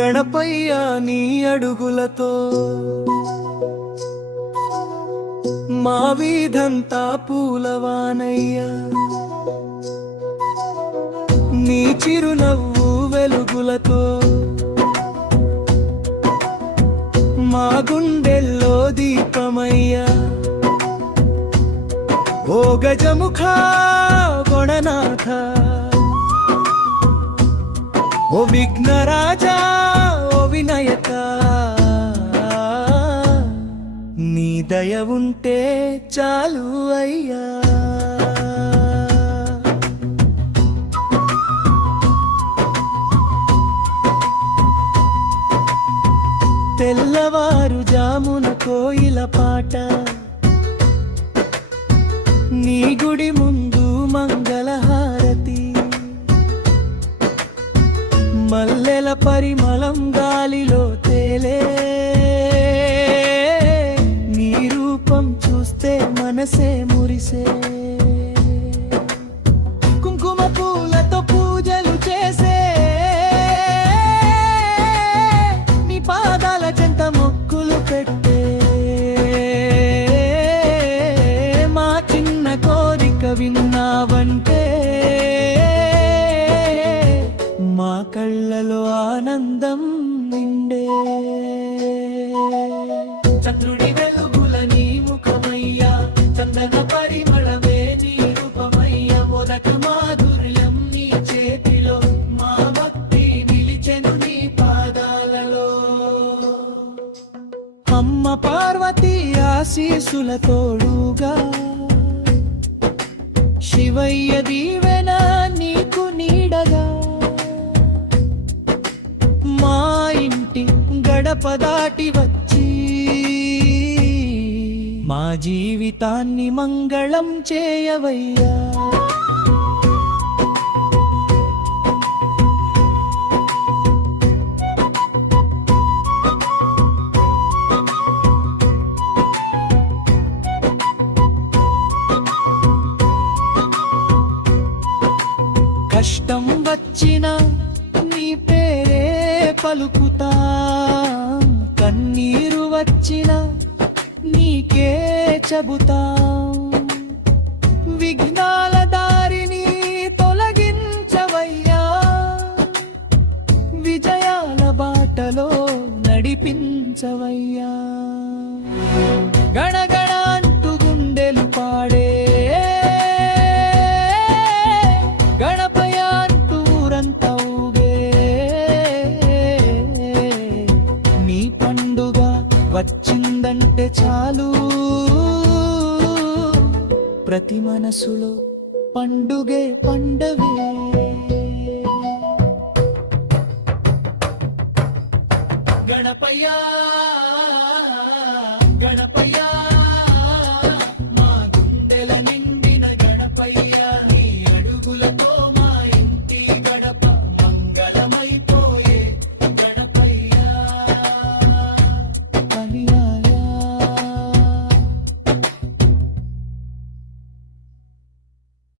గణపయ్య నీ అడుగులతో మా వీధంతా పూలవానయ్యా, నీ చిరునవ్వు వెలుగులతో మా గుండెల్లో దీపమయ్యా. ఓ గజముఖ గణనాథ, ఓ విఘ్నరాజా, ఓ వినాయక, నీ దయ ఉంటే చాలు అయ్యా. తెల్లవారు జామున కోయిల పాట, నీ గుడి ముందు మంగళహారతి, మల్లెల పరిమళం గాలిలో తేలే, నీ రూపం చూస్తే మనసే మురిసే. కుంకుమ పూలతో పూజలు చేసే, నీ పాదాల చెంత మొక్కులు పెట్టే, మా చిన్న కోరిక విన్నావంటే మా కళ్ళలో ఆనందం నిండే. చంద్రుడి వెలుగుల నీ ముఖమయ్యా, చందన పరిమళమే నీ రూపమయ్యా. మొదట మాధుర్యం నీ చేతిలో, మా భక్తి నిలిచెను నీ పాదాలలో. అమ్మ పార్వతి ఆశీసుల తోడుగా, శివయ్య దీవెన నీకు నీడగా, మా ఇంటి గడప దాటి వచ్చి మా జీవితాన్ని మంగళం చేయవయ్యా. కష్టం వచ్చినా నీ పేరే పలుకుతా, కన్నీరు వచ్చినా నీకే చెబుతా. విఘ్నాల దారిని తొలగించవయ్యా, విజయాల బాటలో నడిపించవయ్యా. గణగణ అంటూ గుండెలు పాడే, గణపయ్య అంటూ ఊరంతా ఊగే, నీ పండుగ వచ్చిందంటే చాలు, ప్రతి మనసులో పండుగే పండవే. గణపయ్య గణపయ్య, మా గుండెల నిండిన గణపయ్య, నీ అడుగులతో